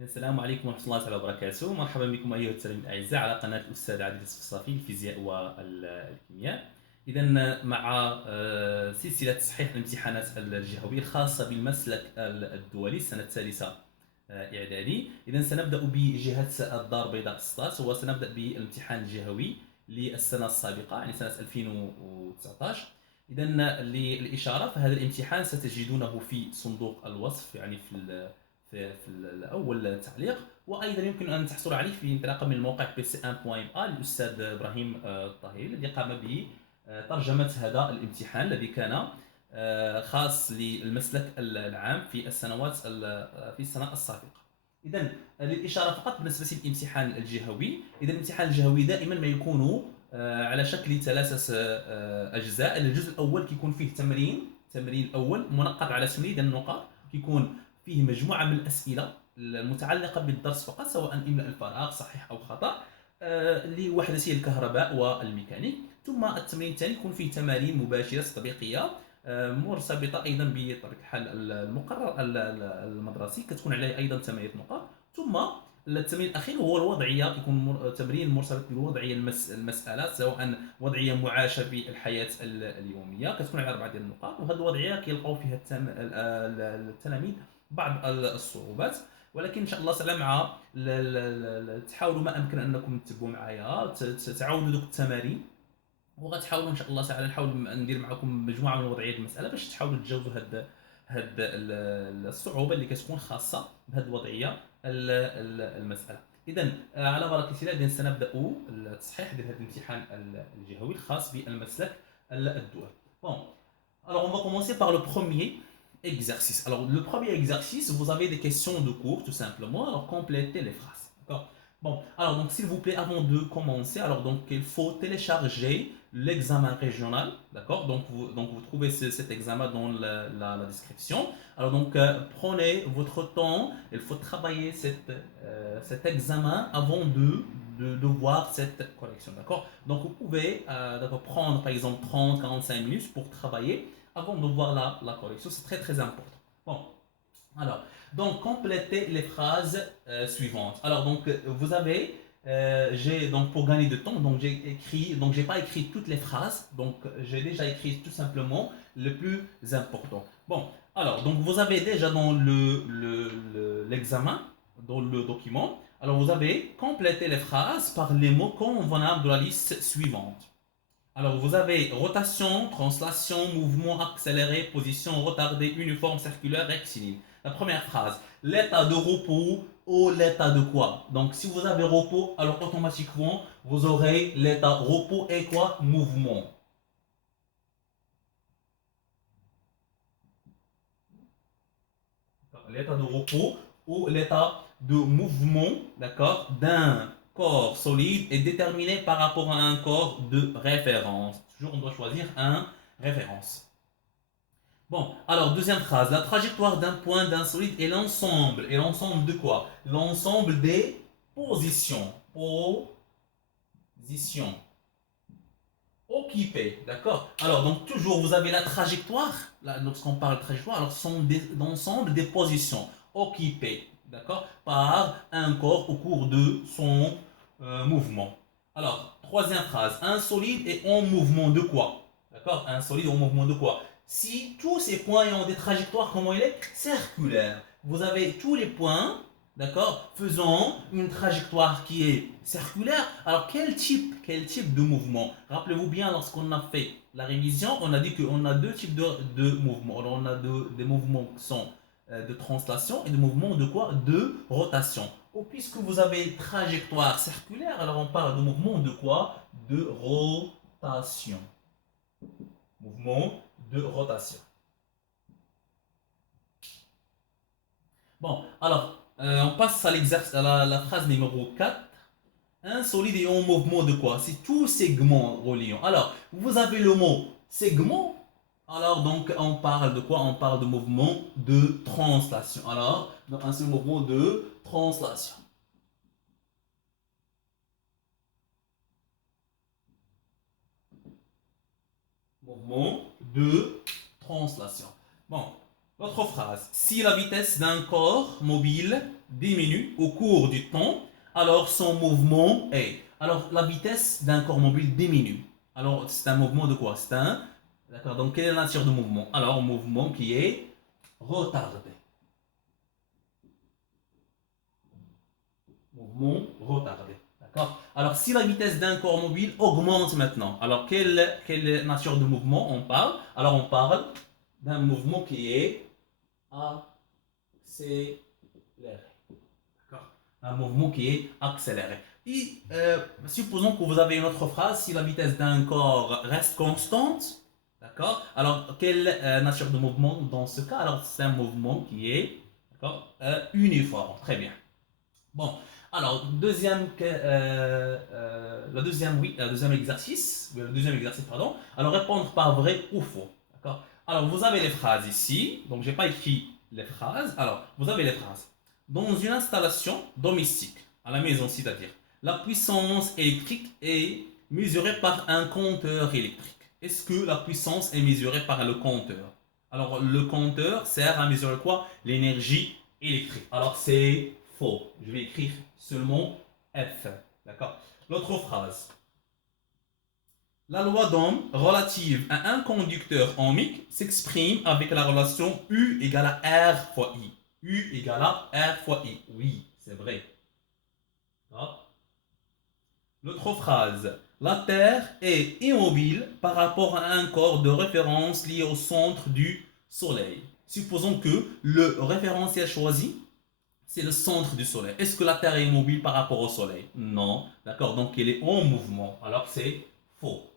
السلام عليكم ورحمة الله تعالى وبركاته. مرحبا بكم أيها التلاميذ الأعزاء على قناة الأستاذ عادل الصفصافي للفيزياء والكيمياء. إذا مع سلسلة تصحيح الامتحانات الجهوية الخاصة بالمسلك الدولي السنة الثالثة إعدادي. إذا سنبدأ بجهة الدار البيضاء سطات، وسنبدأ بالامتحان الجهوي للسنة السابقة يعني سنة 2019. إذا للإشارة فهذا الامتحان ستجدونه في صندوق الوصف، يعني في الاول تعليق، وايضا يمكن ان تحصل عليه في انطلاقا من الموقع pc1.a للاستاذ ابراهيم الطاهري الذي قام بترجمه هذا الامتحان الذي كان خاص للمسلك العام في السنه السابقه. اذا للاشاره فقط بالنسبه للامتحان الجهوي، اذا الامتحان الجهوي دائما ما يكون على شكل ثلاثه اجزاء. الجزء الاول كيكون فيه التمرين الاول منقط على 8 النقاط، كيكون فيه مجموعه من الاسئله المتعلقه بالدرس فقط، سواء املاء الفراغ صحيح او خطا لوحدتي الكهرباء والميكانيك. ثم التمرين الثاني يكون فيه تمارين مباشره تطبيقيه مرتبطه ايضا بطريقه الحل المقرر المدرسي، كتكون عليه ايضا 8 نقاط. ثم التمرين الاخير هو الوضعيه، يكون تمرين مرتبط بالوضعيه المساله، سواء وضعيه معاشه في الحياه اليوميه كتكون على 4 ديال النقاط، وهذه الوضعيه كيلقاو فيها التلاميذ بعض الصعوبات. ولكن ان شاء الله تعالى مع تحاولوا ما امكن انكم تتبعوا معايا، تعاودوا دوك التمارين، وغتحاولوا ان شاء الله تعالى نحاول ندير معكم مجموعه من وضعيات المساله باش تحاولوا تجاوزوا هاد الصعوبه اللي كتكون خاصه بهذه الوضعيه المساله. اذا على بركه الله، اذا سنبدا التصحيح ديال هذا الامتحان الجهوي الخاص بالمسلك الدول. Bon, alors on va commencer par le premier exercice. Alors le premier exercice, vous avez des questions de cours tout simplement. Alors complétez les phrases. D'accord. Bon, alors donc s'il vous plaît, avant de commencer, alors donc il faut télécharger l'examen régional, d'accord. Donc vous trouvez cet examen dans la description. Alors donc prenez votre temps, il faut travailler cet examen avant de voir cette correction, d'accord. Donc vous pouvez prendre par exemple 30-45 minutes pour travailler avant de voir la correction, c'est très très important. Bon, alors, donc complétez les phrases suivantes. Alors, donc vous avez, j'ai donc pour gagner de temps, donc j'ai écrit, donc j'ai pas écrit toutes les phrases, donc j'ai déjà écrit tout simplement le plus important. Bon, alors donc vous avez déjà dans l'examen, dans le document, alors vous avez complété les phrases par les mots convenables de la liste suivante. Alors, vous avez rotation, translation, mouvement accéléré, position retardée, uniforme, circulaire, rectiligne. La première phrase, l'état de repos ou l'état de quoi? Donc, si vous avez repos, alors automatiquement, vous aurez l'état repos et quoi? Mouvement. L'état de repos ou l'état de mouvement, d'accord, d'un corps solide est déterminé par rapport à un corps de référence. Toujours, on doit choisir un référence. Bon, alors deuxième phrase, la trajectoire d'un point d'un solide est l'ensemble. Et l'ensemble de quoi? L'ensemble des positions. Positions occupées, d'accord. Alors donc toujours vous avez la trajectoire. Lorsqu'on parle de trajectoire, alors ce sont l'ensemble des positions occupées, d'accord, par un corps au cours de son mouvement. Alors troisième phrase, un solide est en mouvement de quoi? D'accord, un solide en mouvement de quoi? Si tous ces points ont des trajectoires, comment il est? Circulaire. Vous avez tous les points, d'accord, faisant une trajectoire qui est circulaire. Alors quel type de mouvement? Rappelez-vous bien, lorsqu'on a fait la révision, on a dit qu'on a deux types de mouvements. Alors on a des mouvements qui sont de translation et des mouvements de quoi? De rotation. Oh, puisque vous avez trajectoire circulaire, alors on parle de mouvement de quoi? De rotation. Mouvement de rotation. Bon, alors, on passe à l'exercice, à la phrase numéro 4. Un solide est en mouvement de quoi? C'est tout segment reliant. Alors, vous avez le mot segment. Alors, donc, on parle de quoi? On parle de mouvement de translation. Alors, donc, un seul mouvement de translation. Mouvement de translation. Bon, l'autre phrase. Si la vitesse d'un corps mobile, diminue au cours du temps, alors son mouvement est. Alors la vitesse d'un corps mobile diminue. Alors c'est un mouvement de quoi? C'est un. D'accord, donc quelle est la nature de mouvement? Alors un mouvement qui est retardé. Mouvement retardé. D'accord. Alors si la vitesse d'un corps mobile augmente maintenant, alors quelle nature de mouvement on parle? Alors on parle d'un mouvement qui est accéléré. D'accord. Un mouvement qui est accéléré. Et supposons que vous avez une autre phrase, si la vitesse d'un corps reste constante, d'accord. Alors quelle nature de mouvement dans ce cas? Alors c'est un mouvement qui est uniforme. Très bien. Bon, alors le deuxième exercice, pardon. Alors répondre par vrai ou faux. D'accord. Alors vous avez les phrases ici, donc j'ai pas écrit les phrases. Alors vous avez les phrases. Dans une installation domestique, à la maison, c'est-à-dire, la puissance électrique est mesurée par un compteur électrique. Est-ce que la puissance est mesurée par le compteur? Alors le compteur sert à mesurer quoi? L'énergie électrique. Alors c'est faux. Je vais écrire seulement F. D'accord. L'autre phrase. La loi d'Ohm relative à un conducteur ohmique s'exprime avec la relation U égale à R fois I. U égale à R fois I. Oui, c'est vrai. L'autre phrase. La Terre est immobile par rapport à un corps de référence lié au centre du Soleil. Supposons que le référentiel choisi, c'est le centre du Soleil. Est-ce que la Terre est immobile par rapport au Soleil? Non. D'accord, donc elle est en mouvement. Alors c'est faux.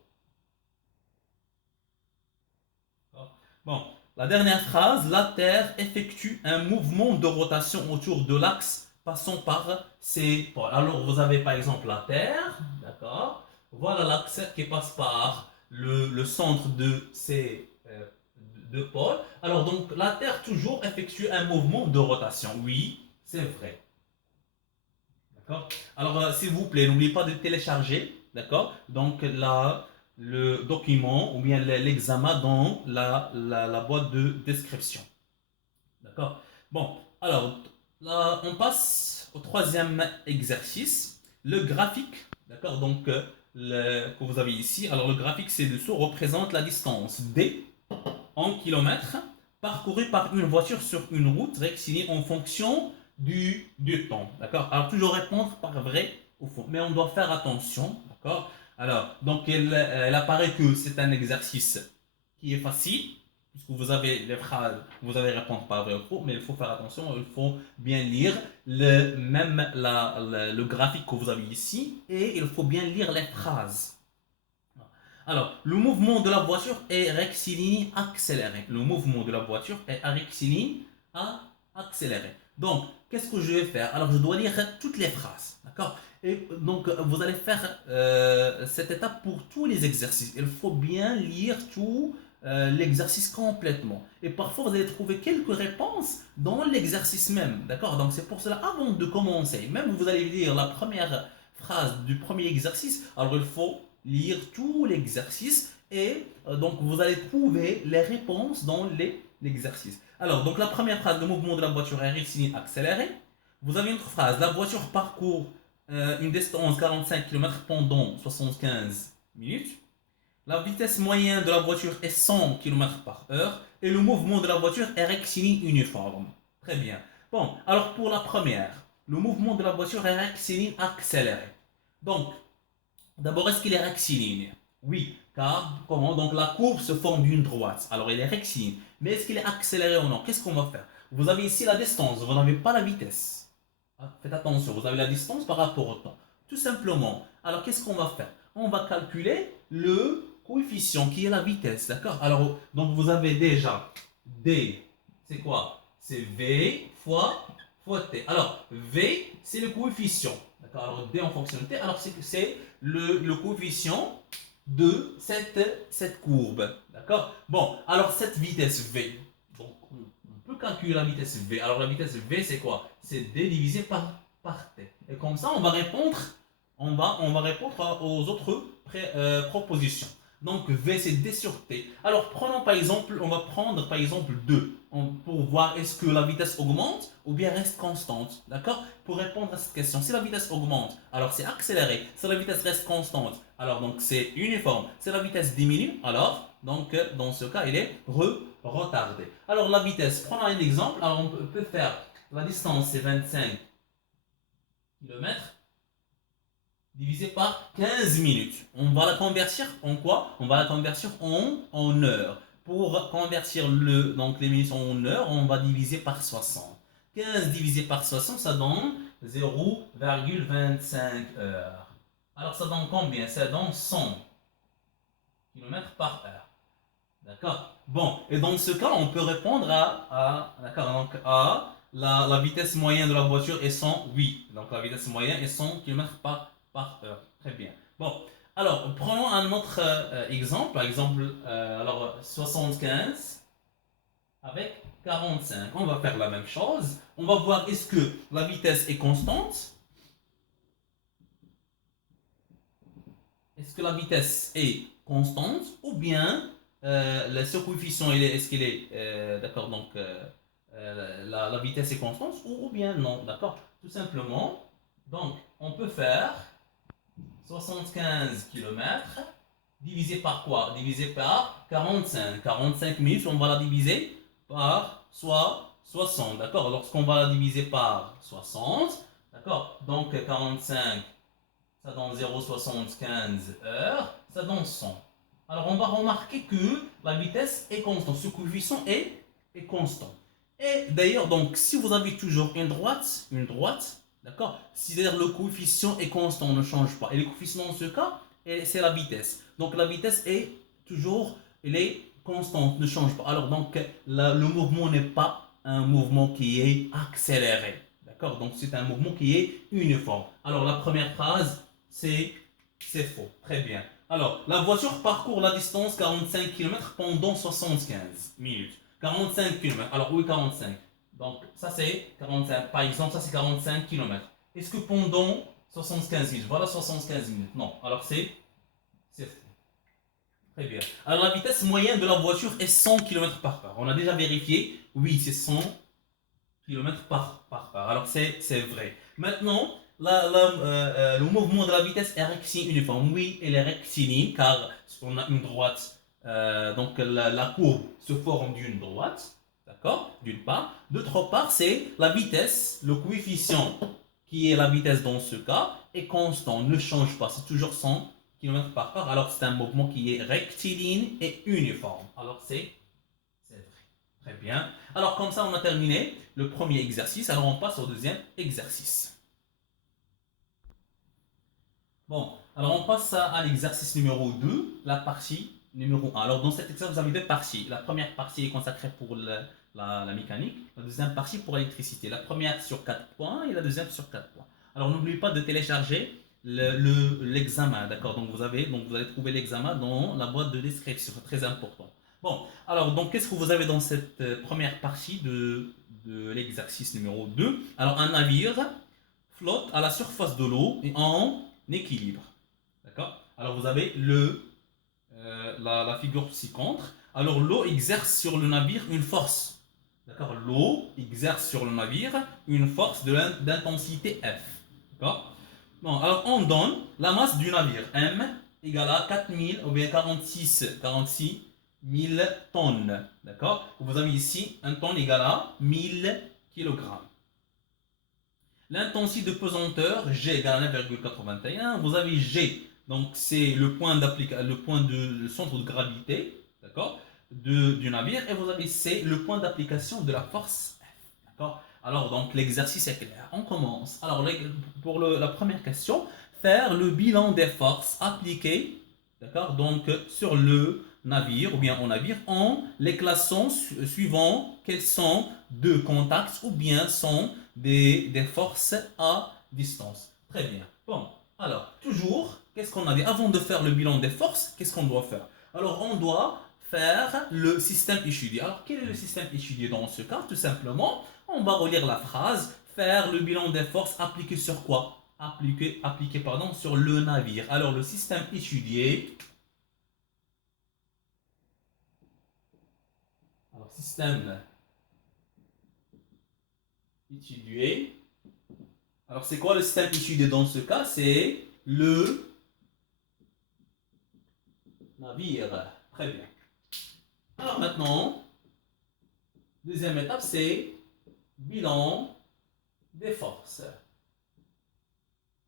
Bon, la dernière phrase, la Terre effectue un mouvement de rotation autour de l'axe passant par ses pôles. Alors vous avez par exemple la Terre, d'accord. Voilà l'axe qui passe par le centre de ces deux pôles. Alors donc la Terre toujours effectue un mouvement de rotation. Oui, c'est vrai. D'accord. Alors s'il vous plaît, n'oubliez pas de télécharger, d'accord. Donc là le document ou bien l'examen dans la boîte de description. D'accord. Bon, alors là, on passe au troisième exercice, le graphique. D'accord, donc que vous avez ici. Alors le graphique ci-dessous représente la distance D en kilomètres parcourue par une voiture sur une route rectiligne en fonction du temps. D'accord. Alors toujours répondre par vrai ou faux. Mais on doit faire attention. D'accord. Alors, donc elle apparaît que c'est un exercice qui est facile, puisque vous avez les phrases, vous allez répondre par vrai ou faux, mais il faut faire attention, il faut bien lire le graphique que vous avez ici, et il faut bien lire les phrases. Alors, le mouvement de la voiture est rectiligne accéléré. Le mouvement de la voiture est rectiligne accéléré. Donc, qu'est-ce que je vais faire? Alors, je dois lire toutes les phrases. D'accord? Et donc, vous allez faire cette étape pour tous les exercices. Il faut bien lire tout l'exercice complètement. Et parfois, vous allez trouver quelques réponses dans l'exercice même. D'accord? Donc, c'est pour cela, avant de commencer, même vous allez lire la première phrase du premier exercice, alors il faut lire tout l'exercice et donc vous allez trouver les réponses dans l'exercice. Alors, donc la première phrase, le mouvement de la voiture est rectiligne accéléré. Vous avez une autre phrase, la voiture parcourt une distance 45 km pendant 75 minutes. La vitesse moyenne de la voiture est 100 km par heure et le mouvement de la voiture est rectiligne uniforme. Très bien. Bon, alors pour la première, le mouvement de la voiture est rectiligne accéléré. Donc, d'abord, est-ce qu'il est rectiligne? Oui, car comment? Donc la courbe se forme d'une droite. Alors elle est rectiligne. Mais est-ce qu'il est accéléré ou non? Qu'est-ce qu'on va faire? Vous avez ici la distance, vous n'avez pas la vitesse. Faites attention, vous avez la distance par rapport au temps. Tout simplement. Alors qu'est-ce qu'on va faire? On va calculer le coefficient qui est la vitesse. D'accord? Alors, donc vous avez déjà D, c'est quoi? C'est V fois T. Alors, V, c'est le coefficient. D'accord? Alors, D en fonction de T, alors c'est le coefficient de cette courbe. D'accord? Bon, alors cette vitesse V, donc on peut calculer la vitesse V. Alors la vitesse V, c'est quoi? C'est D divisé par T. Et comme ça, on va répondre aux autres propositions. Donc V c'est D sur T. Alors prenons par exemple, on va prendre par exemple 2 pour voir est-ce que la vitesse augmente ou bien reste constante. D'accord? Pour répondre à cette question, si la vitesse augmente, alors c'est accéléré. Si la vitesse reste constante, alors donc c'est uniforme. Si la vitesse diminue, alors donc dans ce cas, il est retardé. Alors la vitesse, prenons un exemple. Alors on peut faire la distance, c'est 25 km divisé par 15 minutes. On va la convertir en quoi? On va la convertir en heures. Pour convertir donc les minutes en heures, on va diviser par 60. 15 divisé par 60, ça donne 0,25 heures. Alors ça donne combien? Ça donne 100 km par heure. D'accord? Bon, et dans ce cas, on peut répondre d'accord, donc la vitesse moyenne de la voiture est 108. Donc la vitesse moyenne est 100 km par heure. Très bien. Bon, alors prenons un autre exemple. Par exemple, alors 75 avec 45. On va faire la même chose. On va voir est-ce que la vitesse est constante. Est-ce que la vitesse est constante ou bien ce coefficient, est-ce qu'il est, d'accord, donc la vitesse est constante ou bien non, d'accord? Tout simplement, donc on peut faire 75 km divisé par quoi? Divisé par 45. 45 minutes, on va la diviser par soit 60, d'accord? Lorsqu'on va la diviser par 60, d'accord? Donc 45, ça donne 0,75 heures, ça donne 100. Alors on va remarquer que la vitesse est constante, ce coefficient est constant. Et d'ailleurs, donc si vous avez toujours une droite, d'accord, c'est-à-dire le coefficient est constant, ne change pas. Et le coefficient dans ce cas, c'est la vitesse. Donc la vitesse est toujours, elle est constante, ne change pas. Alors donc le mouvement n'est pas un mouvement qui est accéléré. D'accord? Donc c'est un mouvement qui est uniforme. Alors la première phrase, c'est faux. Très bien. Alors, la voiture parcourt la distance 45 km pendant 75 minutes. 45 km. Alors, où est 45? Donc, ça c'est 45. Par exemple, ça c'est 45 km. Est-ce que pendant 75 minutes? Voilà 75 minutes. Non. Alors, c'est faux. Très bien. Alors, la vitesse moyenne de la voiture est 100 km par heure. On a déjà vérifié. Oui, c'est 100 km par heure. Alors, c'est vrai. Maintenant, le mouvement de la vitesse est rectiligne uniforme. Oui, elle est rectiligne car on a une droite. Donc la courbe se forme d'une droite. D'accord? D'une part. D'autre part, c'est la vitesse, le coefficient qui est la vitesse dans ce cas, est constant, ne change pas. C'est toujours 100 km par heure. Alors c'est un mouvement qui est rectiligne et uniforme. Alors c'est vrai. Très bien. Alors comme ça, on a terminé le premier exercice. Alors on passe au deuxième exercice. Bon, alors on passe à l'exercice numéro 2, la partie numéro 1. Alors dans cet exercice, vous avez deux parties. La première partie est consacrée pour la mécanique, la deuxième partie pour l'électricité. La première sur 4 points et la deuxième sur 4 points. Alors n'oubliez pas de télécharger l'examen, d'accord? Donc vous allez trouver l'examen dans la boîte de description, c'est très important. Bon, alors donc qu'est-ce que vous avez dans cette première partie de l'exercice numéro 2? Alors un navire flotte à la surface de l'eau et en équilibre. D'accord? Alors vous avez la figure ci-contre. Alors l'eau exerce sur le navire une force. D'accord? L'eau exerce sur le navire une force d'intensité F. D'accord? Bon, alors on donne la masse du navire M égale à 4000 ou bien 46 000 tonnes. D'accord? Vous avez ici un tonne égale à 1000 kg. L'intensité de pesanteur, G égale à 1,81. Vous avez G, donc c'est le point le centre de gravité, d'accord, du navire. Et vous avez C, le point d'application de la force F, d'accord. Alors donc l'exercice est clair. On commence. Alors pour la première question, faire le bilan des forces appliquées, d'accord, donc sur le navire ou bien au navire en les classant suivant quels sont deux contacts ou bien sont des forces à distance. Très bien. Bon, alors, toujours, qu'est-ce qu'on a dit? Avant de faire le bilan des forces, qu'est-ce qu'on doit faire? Alors, on doit faire le système étudié. Alors, quel est le système étudié dans ce cas? Tout simplement, on va relire la phrase, faire le bilan des forces appliquées sur quoi? Appliqué, pardon, sur le navire. Alors, le système étudié système étudié. Alors, c'est quoi le système étudié dans ce cas? C'est le navire. Très bien. Alors maintenant, deuxième étape, c'est bilan des forces.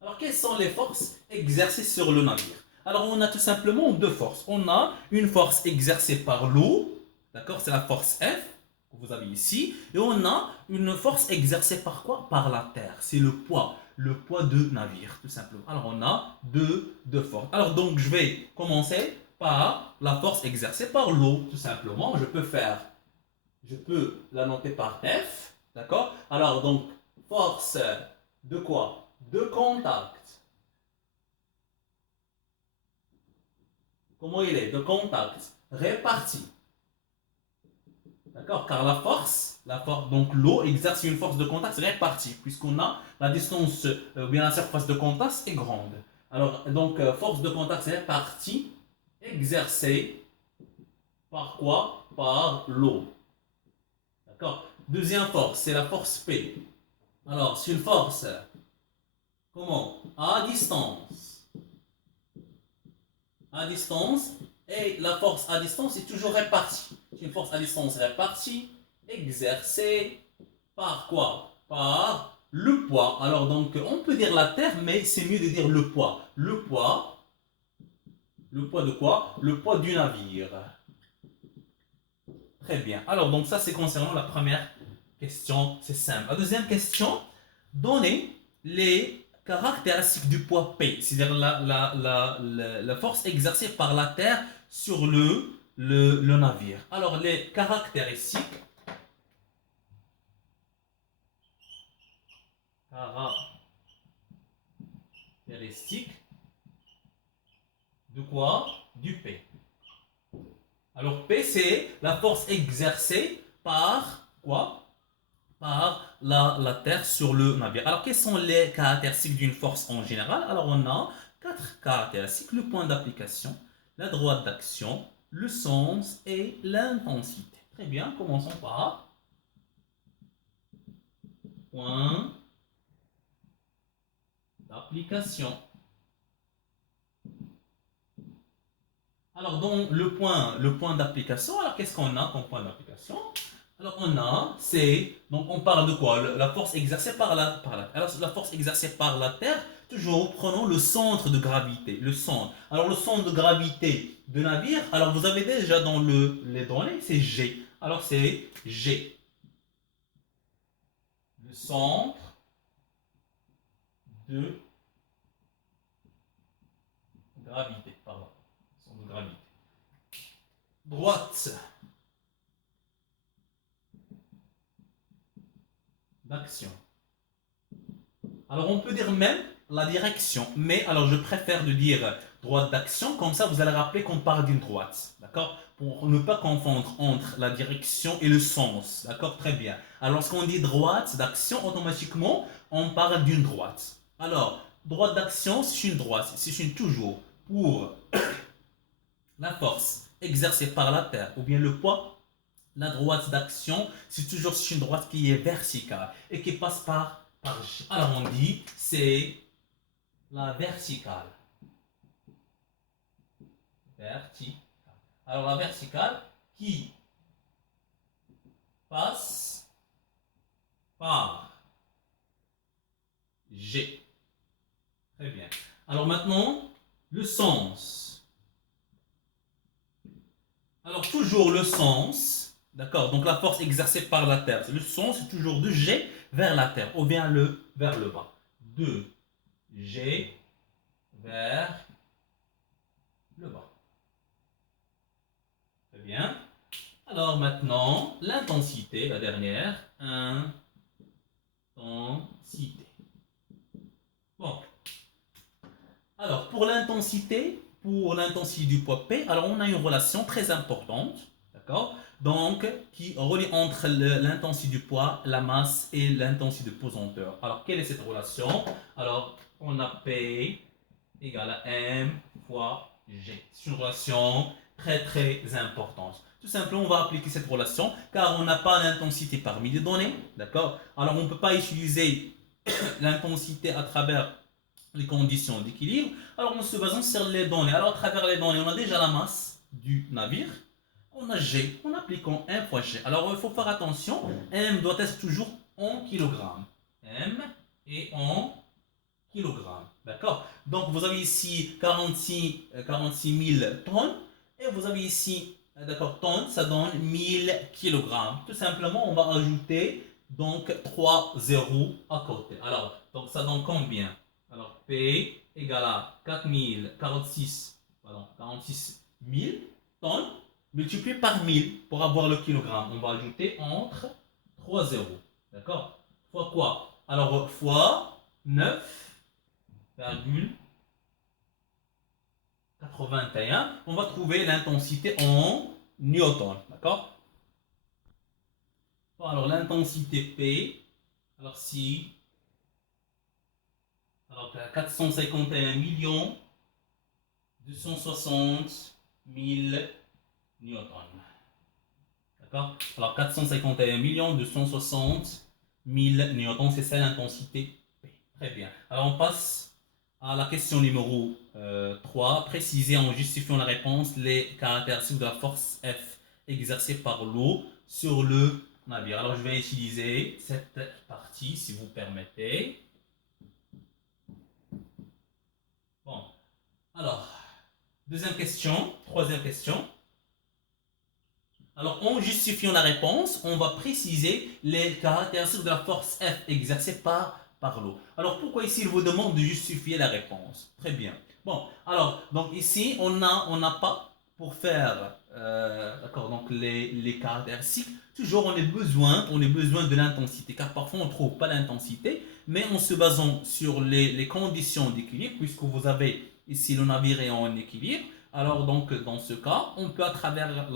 Alors, quelles sont les forces exercées sur le navire? Alors, on a tout simplement deux forces. On a une force exercée par l'eau, d'accord? C'est la force F que vous avez ici. Et on a une force exercée par quoi? Par la terre. C'est le poids de navire, tout simplement. Alors, on a deux forces. Alors, donc, je vais commencer par la force exercée par l'eau, tout simplement. Je peux la noter par F, d'accord? Alors, donc, force de quoi? De contact. Comment il est? De contact. Réparti. D'accord? Car donc l'eau exerce une force de contact répartie, puisqu'on a la distance, bien la surface de contact est grande. Alors, donc, force de contact répartie, exercée par quoi? Par l'eau. D'accord? Deuxième force, c'est la force P. Alors, c'est une force, comment? À distance. À distance, et la force à distance est toujours répartie. C'est une force à distance répartie, exercée par quoi? Par le poids. Alors donc, on peut dire la Terre, mais c'est mieux de dire le poids. Le poids de quoi? Le poids du navire. Très bien. Alors donc ça, c'est concernant la première question, c'est simple. La deuxième question, donnez les caractéristiques du poids P, c'est-à-dire la force exercée par la Terre sur le navire. Alors, les caractéristiques de quoi? Du P. Alors, P, c'est la force exercée par quoi? Par la Terre sur le navire. Alors, quelles sont les caractéristiques d'une force en général? Alors, on a quatre caractéristiques: le point d'application, la droite d'action, le sens et l'intensité. Très bien, commençons par point d'application. Alors, dans le point d'application, alors qu'est-ce qu'on a comme point d'application? Alors, donc on parle de quoi? La force exercée par alors, la force exercée par la Terre, toujours prenons le centre de gravité, le centre. Alors, le centre de gravité de navire, alors vous avez déjà dans les données, c'est G. Alors, c'est G. Le centre de gravité, pardon. Centre de gravité. Droite d'action. Alors, on peut dire même la direction, mais alors je préfère de dire droite d'action, comme ça vous allez rappeler qu'on parle d'une droite, d'accord? Pour ne pas confondre entre la direction et le sens, d'accord? Très bien. Alors, lorsqu'on dit droite d'action, automatiquement, on parle d'une droite. Alors, droite d'action, c'est une droite, toujours pour la force exercée par la terre, ou bien le poids. La droite d'action, c'est toujours une droite qui est verticale et qui passe par G. Alors on dit, c'est la verticale. Alors la verticale qui passe par G. Très bien. Alors maintenant, le sens. Alors toujours le sens. D'accord? Donc la force exercée par la Terre. Le sens, c'est toujours de G vers la Terre, ou bien vers le bas. De G vers le bas. Très bien. Alors maintenant, l'intensité, la dernière. Intensité. Bon. Alors, pour l'intensité du poids P, alors on a une relation très importante, d'accord? Donc, qui relie entre l'intensité du poids, la masse et l'intensité de pesanteur. Alors, quelle est cette relation? Alors, on a P égale à M fois G. C'est une relation très très importante. Tout simplement, on va appliquer cette relation car on n'a pas l'intensité parmi les données. D'accord? Alors, on ne peut pas utiliser l'intensité à travers les conditions d'équilibre. Alors, en se basant sur les données. Alors, à travers les données, on a déjà la masse du navire. On a G en appliquant M fois G. Alors, il faut faire attention. M doit être toujours en kilogrammes. M est en kilogrammes. D'accord? Donc, vous avez ici 46 000 tonnes. Et vous avez ici, d'accord, tonnes, ça donne 1000 kilogrammes. Tout simplement, on va ajouter donc 3 zéros à côté. Alors, donc ça donne combien? Alors, P égale à 46 000 tonnes multiplié par 1000 pour avoir le kilogramme. On va ajouter entre 3 zéros. D'accord? Fois quoi? Alors, fois 9,81. On va trouver l'intensité en newton. D'accord? Alors, l'intensité P, alors si, alors 451 millions 260 000 newtons. D'accord? Alors 451 millions 260 000 newtons, c'est ça l'intensité P. Très bien. Alors on passe à la question numéro 3. Préciser en justifiant la réponse les caractéristiques de la force F exercée par l'eau sur le navire. Alors je vais utiliser cette partie si vous permettez. Bon. Alors, deuxième question, troisième question. Alors, en justifiant la réponse, on va préciser les caractéristiques de la force F exercée par l'eau. Alors, pourquoi ici il vous demande de justifier la réponse? Très bien. Bon, alors, donc ici, on n'a pas, pour faire d'accord, donc les caractéristiques, toujours on a besoin de l'intensité, car parfois on ne trouve pas l'intensité, mais en se basant sur les conditions d'équilibre, puisque vous avez ici le navire est en équilibre, alors donc dans ce cas, on peut à travers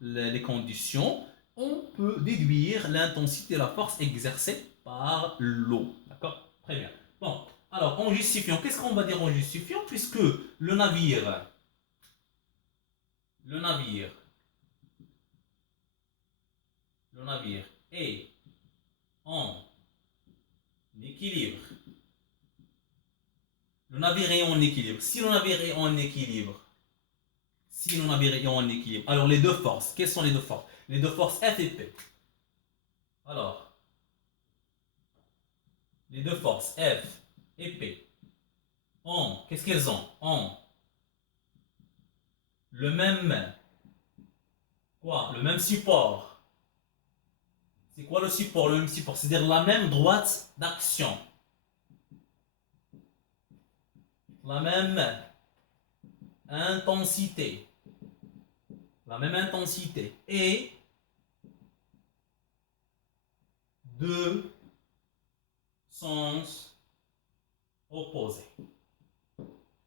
les conditions, on peut déduire l'intensité de la force exercée par l'eau. D'accord? Très bien. Bon, alors en justifiant, qu'est-ce qu'on va dire en justifiant? Puisque le navire, le navire, le navire est en équilibre. Le navire est en équilibre. Si le navire est en équilibre, si le navire est en équilibre, alors les deux forces, quelles sont les deux forces? Les deux forces F et P. Alors, les deux forces F et P ont, qu'est-ce qu'elles ont? Ont le même, quoi? Le même support. C'est quoi le support? Le même support, c'est-à-dire la même droite d'action. La même intensité. La même intensité. Et deux sens opposés.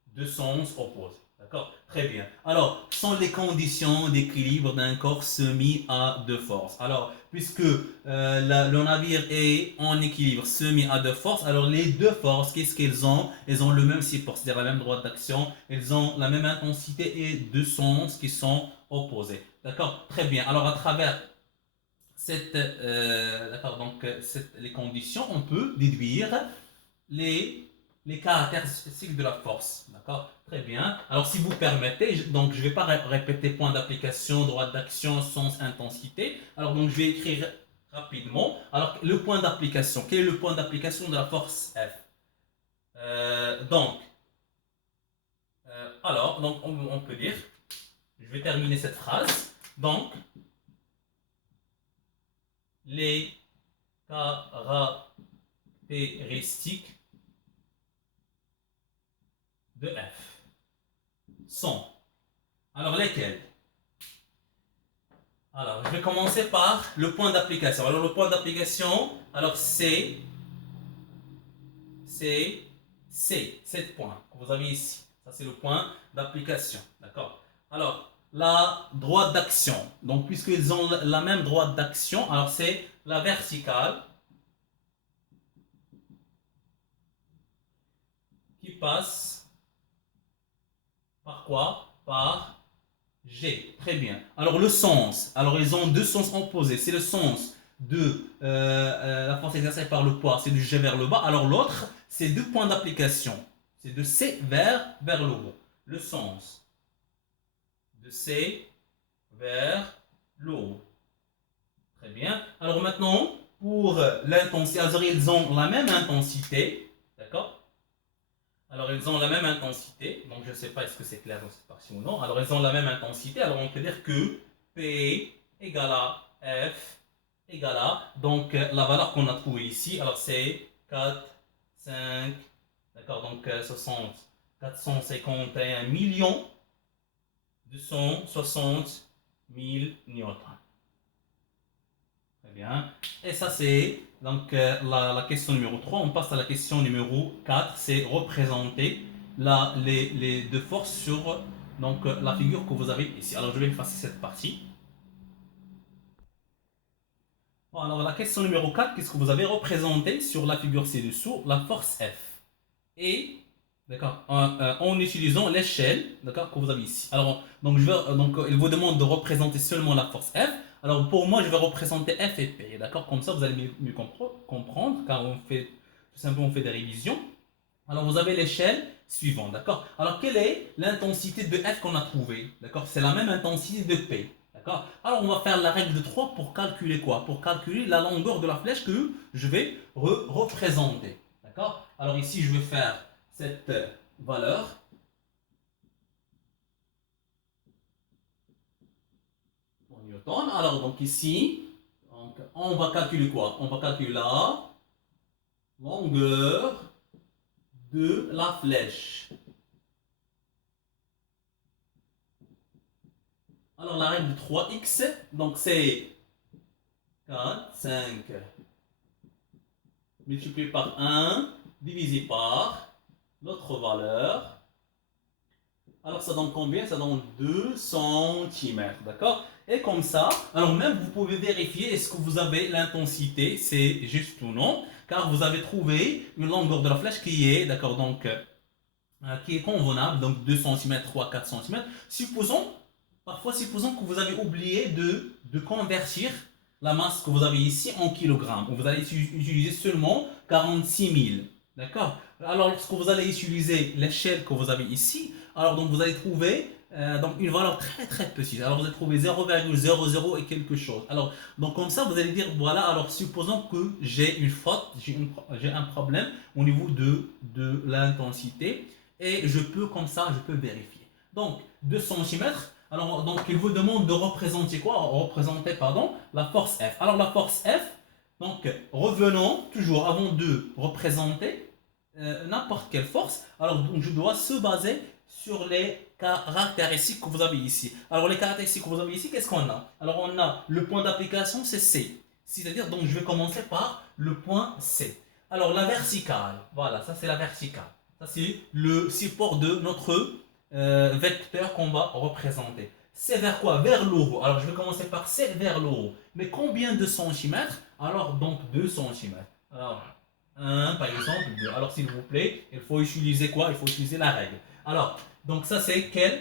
Deux sens opposés. D'accord? Très bien. Alors, sont les conditions d'équilibre d'un corps soumis à deux forces. Alors, puisque le navire est en équilibre soumis à deux forces, alors les deux forces, qu'est-ce qu'elles ont? Elles ont le même support, c'est-à-dire la même droite d'action, elles ont la même intensité et deux sens qui sont opposés. D'accord? Très bien. Alors, à travers les conditions, on peut déduire les, les caractéristiques de la force. D'accord? Très bien. Alors, si vous permettez, donc je ne vais pas répéter point d'application, droite d'action, sens, intensité. Alors, donc je vais écrire rapidement. Alors, le point d'application. Quel est le point d'application de la force F? Donc, on peut dire, je vais terminer cette phrase. Donc, les caractéristiques de F sont, alors lesquelles? Alors, je vais commencer par le point d'application. Alors, le point d'application, alors c'est 7 points que vous avez ici. Ça, c'est le point d'application. D'accord? Alors, la droite d'action. Donc, puisqu'ils ont la même droite d'action, alors c'est la verticale qui passe par quoi? Par G. Très bien. Alors le sens. Alors ils ont deux sens opposés. C'est le sens de la force exercée par le poids, c'est du G vers le bas. Alors l'autre, c'est deux points d'application. C'est de C vers le haut. Le sens de C vers le haut. Très bien. Alors maintenant, pour l'intensité, alors ils ont la même intensité. D'accord? Alors ils ont la même intensité. Donc je ne sais pas est-ce que c'est clair dans cette partie ou non. Alors ils ont la même intensité. Alors on peut dire que P égale à F égale à. Donc la valeur qu'on a trouvée ici, alors c'est 4, 5, d'accord, donc 60, 451 millions 260 000 newtons. Très bien. Et ça, c'est donc la question numéro 3. On passe à la question numéro 4. C'est représenter les deux forces sur donc, la figure que vous avez ici. Alors, je vais effacer cette partie. Bon, alors, la question numéro 4, qu'est-ce que vous avez représenté sur la figure ci-dessous? La force F. Et, d'accord, en utilisant l'échelle, d'accord, que vous avez ici. Alors, donc, il vous demande de représenter seulement la force F. Alors, pour moi, je vais représenter F et P, d'accord? Comme ça, vous allez mieux comprendre, car on fait, tout simplement, on fait des révisions. Alors, vous avez l'échelle suivante, d'accord? Alors, quelle est l'intensité de F qu'on a trouvée? D'accord? C'est la même intensité de P. D'accord? Alors, on va faire la règle de 3 pour calculer quoi? Pour calculer la longueur de la flèche que je vais représenter. D'accord? Alors, ici, je vais faire cette valeur. En newton. Alors, donc ici, donc, on va calculer quoi? On va calculer la longueur de la flèche. Alors, la règle de 3x, donc c'est 4, 5 multiplié par 1 divisé par l'autre valeur. Alors, ça donne combien? Ça donne 2 cm. D'accord? Et comme ça, alors même vous pouvez vérifier est-ce que vous avez l'intensité, c'est juste ou non, car vous avez trouvé une longueur de la flèche qui est, d'accord, donc qui est convenable, donc 2 cm, 3, 4 cm. Supposons que vous avez oublié de convertir la masse que vous avez ici en kilogrammes. Vous allez utiliser seulement 46 000. D'accord? Alors, lorsque vous allez utiliser l'échelle que vous avez ici, alors donc vous allez trouver donc une valeur très très petite. Alors, vous allez trouver 0,00 et quelque chose. Alors, donc comme ça, vous allez dire, voilà, alors supposons que j'ai une faute, j'ai un problème au niveau de l'intensité et je peux comme ça, je peux vérifier. Donc, 2 cm. Alors, donc, il vous demande de représenter quoi? Représenter, pardon, la force F. Alors, la force F, donc, revenons toujours avant de représenter n'importe quelle force. Alors, donc, je dois se baser sur les caractéristiques que vous avez ici. Alors, les caractéristiques que vous avez ici, qu'est-ce qu'on a? Alors, on a le point d'application, c'est C. C'est-à-dire, donc, je vais commencer par le point C. Alors, la verticale, voilà, ça c'est la verticale. Ça c'est le support de notre vecteur qu'on va représenter. C'est vers quoi? Vers le haut. Alors, je vais commencer par C vers le haut. Mais combien de centimètres? Alors, donc 2 centimètres. Alors, 1 par exemple, 2. Alors, s'il vous plaît, il faut utiliser quoi? Il faut utiliser la règle. Alors, donc ça, c'est quel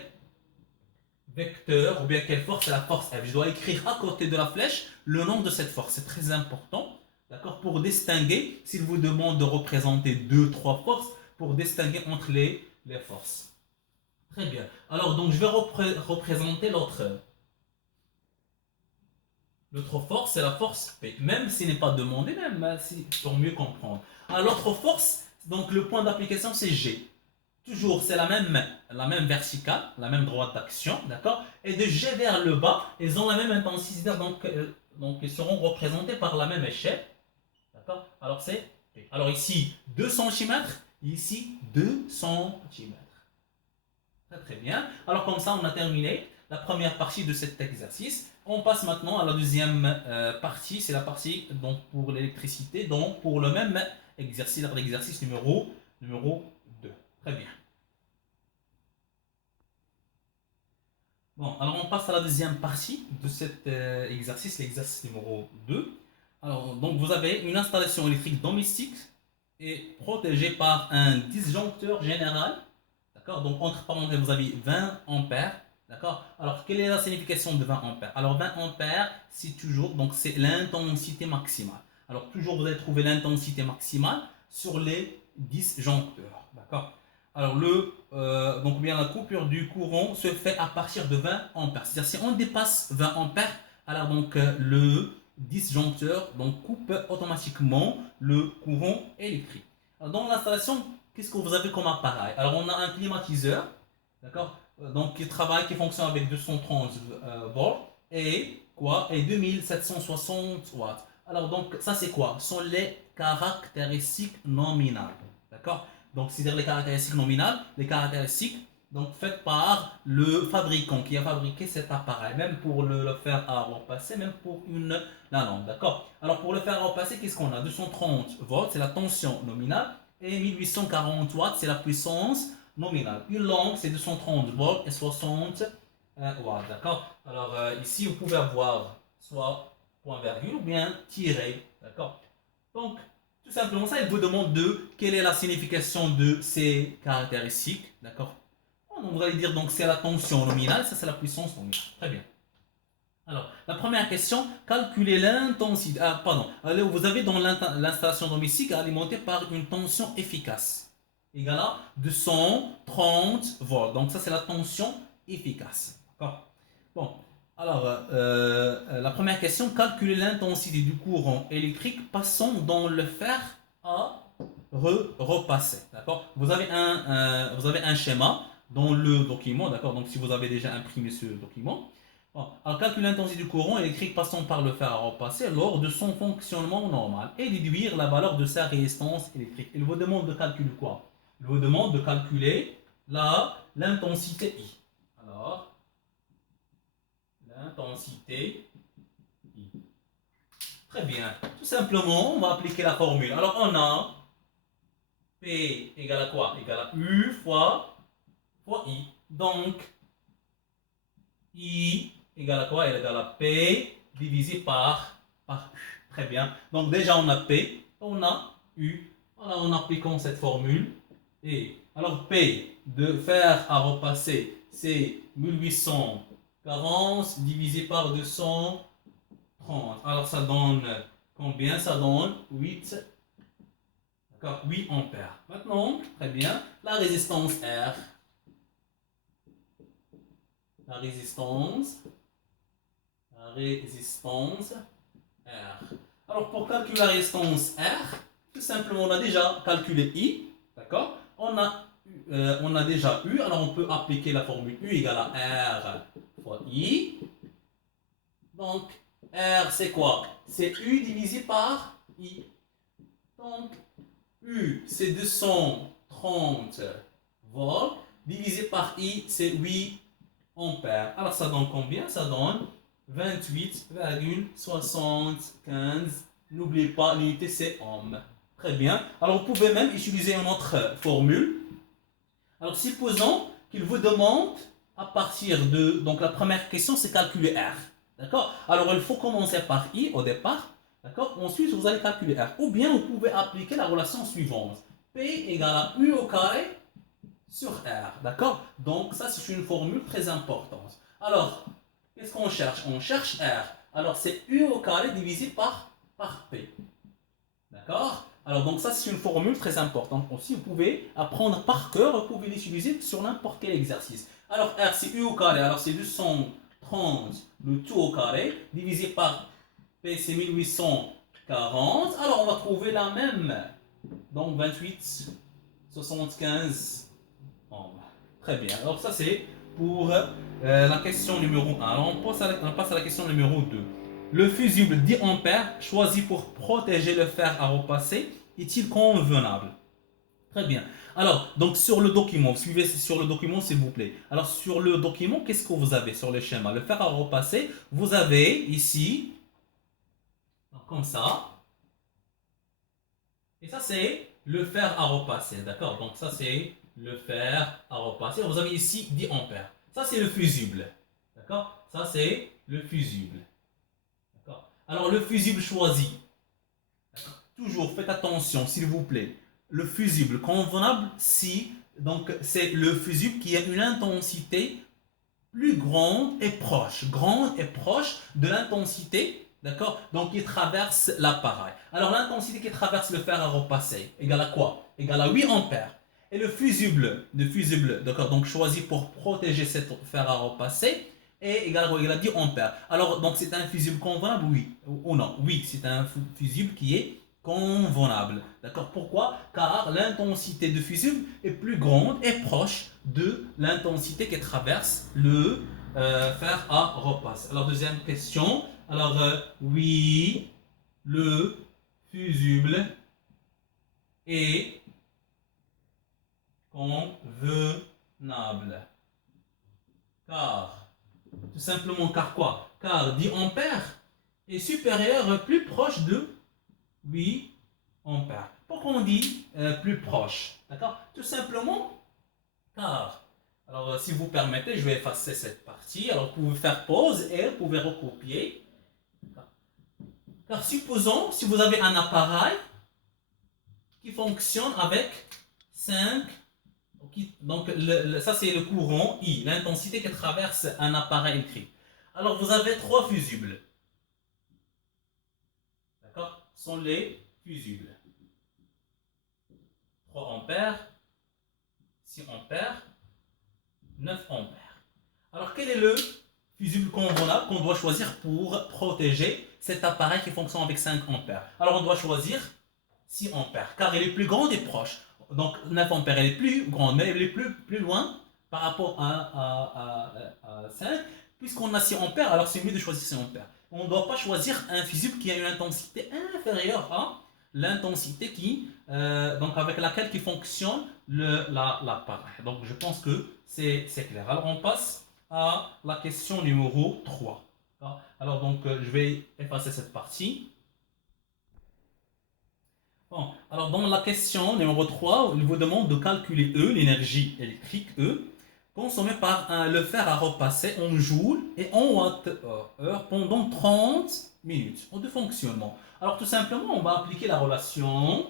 vecteur ou bien quelle force? C'est la force F. Je dois écrire à côté de la flèche le nom de cette force. C'est très important. D'accord? Pour distinguer, s'il vous demande de représenter 2, 3 forces, pour distinguer entre les forces. Très bien. Alors, donc, je vais représenter l'autre force, c'est la force P. Même s'il n'est pas demandé, même si, pour mieux comprendre. Alors, l'autre force, donc le point d'application, c'est G. Toujours, c'est la même verticale, la même droite d'action, d'accord? Et de G vers le bas, ils ont la même intensité, donc ils seront représentés par la même échelle. D'accord? Alors, c'est P. Alors, ici, 2 cm, ici, 2 cm. Très très bien. Alors comme ça, on a terminé la première partie de cet exercice. On passe maintenant à la deuxième partie. C'est la partie donc, pour l'électricité, donc pour le même exercice, l'exercice numéro 2. Très bien. Bon, alors on passe à la deuxième partie de cet exercice, l'exercice numéro 2. Alors, donc vous avez une installation électrique domestique et protégée par un disjoncteur général. D'accord? Donc entre parenthèses, vous avez 20 ampères. D'accord? Alors, quelle est la signification de 20 ampères? Alors, 20 ampères, c'est toujours, donc c'est l'intensité maximale. Alors, toujours, vous allez trouver l'intensité maximale sur les 10 joncteurs. D'accord? Alors, donc bien, la coupure du courant se fait à partir de 20 ampères. C'est-à-dire, si on dépasse 20 ampères, alors donc le disjoncteur donc, coupe automatiquement le courant électrique. Alors, dans l'installation, qu'est-ce que vous avez comme appareil? Alors, on a un climatiseur, d'accord? Donc qui travaille, qui fonctionne avec 230 volts et quoi? Et 2760 watts. Alors donc ça c'est quoi? Ce sont les caractéristiques nominales. D'accord? Donc c'est-à-dire les caractéristiques nominales, les caractéristiques donc faites par le fabricant qui a fabriqué cet appareil, même pour le faire à repasser, même pour la lampe. D'accord? Alors pour le faire à repasser, qu'est-ce qu'on a? 230 volts, c'est la tension nominale, et 1840 watts, c'est la puissance nominale. Une lampe, c'est 230 volts et 60 watts. D'accord? Alors ici, vous pouvez avoir soit point virgule ou bien tiré. D'accord? Donc, tout simplement, ça, il vous demande de quelle est la signification de ces caractéristiques. D'accord? On va dire donc c'est la tension nominale, ça c'est la puissance nominale. Très bien. Alors, la première question, calculer l'intensité. Ah, pardon. Alors, vous avez dans l'installation domestique alimentée par une tension efficace égale à 230 volts. Donc, ça, c'est la tension efficace. D'accord? Bon. Alors, la première question, calculer l'intensité du courant électrique passant dans le fer à repasser. D'accord? Vous avez un schéma dans le document. D'accord? Donc, si vous avez déjà imprimé ce document. Bon, alors, calculer l'intensité du courant électrique passant par le fer à repasser lors de son fonctionnement normal et déduire la valeur de sa résistance électrique. Il vous demande de calculer quoi? Il vous demande de calculer l'intensité I. Alors, l'intensité I. Très bien. Tout simplement, on va appliquer la formule. Alors, on a P égale à quoi? Égale à U fois I. Donc, I égale à quoi? Elle égale à P divisé par U. Très bien. Donc déjà on a P, on a U. Alors en appliquant cette formule, et alors P de fer à repasser, c'est 1840 divisé par 230. Alors ça donne combien? Ça donne 8. D'accord, 8 ampères. Maintenant, très bien, la résistance R. La résistance R. Alors pour calculer la résistance R, tout simplement on a déjà calculé I, d'accord? On a déjà U, alors on peut appliquer la formule U égale à R fois I. Donc R c'est quoi? C'est U divisé par I. Donc U c'est 230 volts divisé par I c'est 8 ampères. Alors ça donne combien? Ça donne 28,75. N'oubliez pas, l'unité c'est ohm. Très bien. Alors vous pouvez même utiliser une autre formule. Alors supposons qu'il vous demande à partir de... Donc la première question c'est calculer R. D'accord? Alors il faut commencer par I au départ. D'accord? Ensuite vous allez calculer R. Ou bien vous pouvez appliquer la relation suivante. P égale à U au carré sur R. D'accord? Donc ça c'est une formule très importante. Alors, qu'est-ce qu'on cherche? On cherche R. Alors c'est U au carré divisé par P. D'accord? Alors donc ça c'est une formule très importante aussi. Vous pouvez apprendre par cœur, vous pouvez l'utiliser sur n'importe quel exercice. Alors R c'est U au carré, alors c'est 230 le tout au carré, divisé par P c'est 1840. Alors on va trouver la même. Donc 28, 75. Très bien. Alors ça c'est pour la question numéro 1. Alors on passe à la question numéro 2. Le fusible 10 ampères choisi pour protéger le fer à repasser est-il convenable? Très bien. Alors, donc sur le document, suivez sur le document s'il vous plaît. Alors sur le document, qu'est-ce que vous avez sur le schéma? Le fer à repasser, vous avez ici, comme ça. Et ça c'est le fer à repasser, d'accord? Donc ça c'est le fer à repasser. Vous avez ici 10 ampères. Ça c'est le fusible, d'accord? Ça c'est le fusible. Alors le fusible choisi, toujours faites attention s'il vous plaît. Le fusible convenable si donc c'est le fusible qui a une intensité plus grande et proche de l'intensité, d'accord, donc qui traverse l'appareil. Alors l'intensité qui traverse le fer à repasser égale à quoi? Égale à 8 ampères. Et le fusible, d'accord, donc choisi pour protéger cette fer à repasser, est égal à quoi? Égal à 10 ampères. Alors, donc c'est un fusible convenable, oui ou non? Oui, c'est un fusible qui est convenable. D'accord? Pourquoi? Car l'intensité de fusible est plus grande et proche de l'intensité qui traverse le fer à repasser. Alors, deuxième question. Alors, oui, le fusible est convenable. Car, tout simplement, car quoi? Car 10 ampères est supérieur, plus proche de 8 ampères. Pourquoi on dit plus proche? D'accord? Tout simplement, car, alors si vous permettez, je vais effacer cette partie. Alors, vous pouvez faire pause et vous pouvez recopier. Car supposons, si vous avez un appareil qui fonctionne avec 5, donc ça c'est le courant I, l'intensité qui traverse un appareil électrique. Alors vous avez 3 fusibles. D'accord? Ce sont les fusibles. 3 ampères, 6 ampères, 9 ampères. Alors quel est le fusible convenable qu'on doit choisir pour protéger cet appareil qui fonctionne avec 5 ampères? Alors on doit choisir 6 ampères, car elle est plus grande et proche. Donc 9 ampères, elle est plus grande, mais elle est plus loin par rapport à 5. Puisqu'on a 6 ampères, alors c'est mieux de choisir 6 ampères. On ne doit pas choisir un fusible qui a une intensité inférieure à l'intensité donc avec laquelle qui fonctionne l'appareil. Donc je pense que c'est clair. Alors on passe à la question numéro 3. Alors donc je vais effacer cette partie. Bon, alors dans la question numéro 3, il vous demande de calculer E, l'énergie électrique E, consommée par le fer à repasser en joules et en watts-heure pendant 30 minutes de fonctionnement. Alors tout simplement, on va appliquer la relation.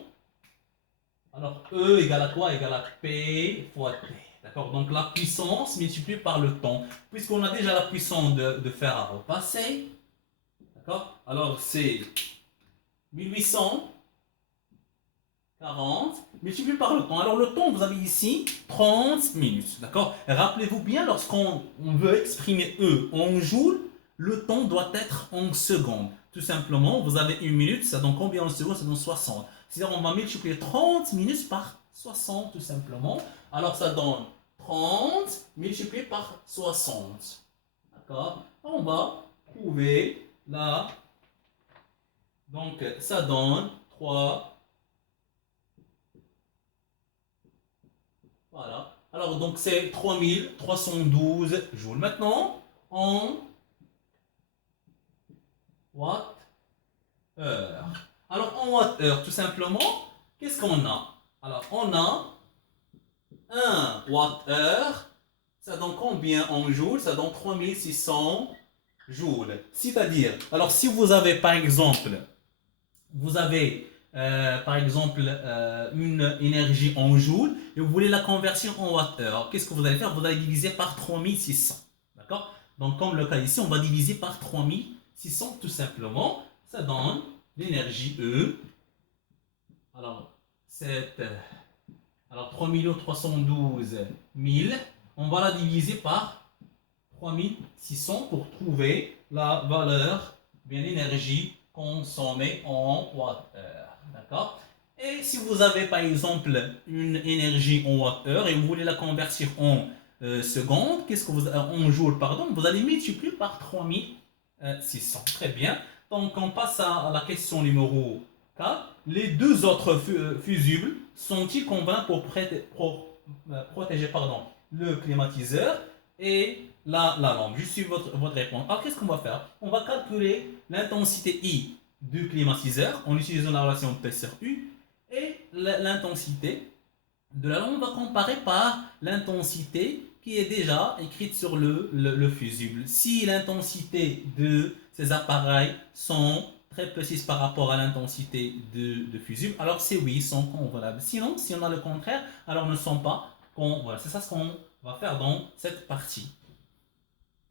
Alors E égale à quoi? Égale à P fois T. D'accord? Donc la puissance multipliée par le temps. Puisqu'on a déjà la puissance de fer à repasser. D'accord? Alors c'est 1800. 40 multiplié par le temps. Alors le temps, vous avez ici 30 minutes. D'accord? Rappelez-vous bien, lorsqu'on veut exprimer E en joules, le temps doit être en secondes. Tout simplement, vous avez une minute, ça donne combien en secondes? Ça donne 60. C'est-à-dire on va multiplier 30 minutes par 60 tout simplement. Alors ça donne 30 multiplié par 60. D'accord? On va trouver là. Donc ça donne 3. Voilà. Alors, donc, c'est 3312 joules. Maintenant, en watt-heure. Alors, en watt-heure, tout simplement, qu'est-ce qu'on a? Alors, on a 1 watt-heure. Ça donne combien en joules? Ça donne 3600 joules. C'est-à-dire, alors, si vous avez, par exemple, une énergie en joules et vous voulez la convertir en watt-heure. Qu'est-ce que vous allez faire? Vous allez diviser par 3600. D'accord? Donc, comme le cas ici, on va diviser par 3600 tout simplement. Ça donne l'énergie E. Alors, alors 3 312 000. On va la diviser par 3600 pour trouver la valeur, bien l'énergie consommée en watt-heure. D'accord? Et si vous avez par exemple une énergie en watt-heure et vous voulez la convertir en secondes, en joules, pardon, vous allez multiplier par 3600. Très bien. Donc on passe à la question numéro 4. Les deux autres fusibles sont-ils convaincs pour protéger le climatiseur et la lampe? Je suis votre réponse. Alors qu'est-ce qu'on va faire? On va calculer l'intensité I du climatiseur en utilisant la relation P sur U et l'intensité de la lampe. On va comparer par l'intensité qui est déjà écrite sur le fusible. Si l'intensité de ces appareils sont très précises par rapport à l'intensité de fusible, alors c'est oui, ils sont convenables. Sinon, si on a le contraire, alors ne sont pas convenables. C'est ça ce qu'on va faire dans cette partie.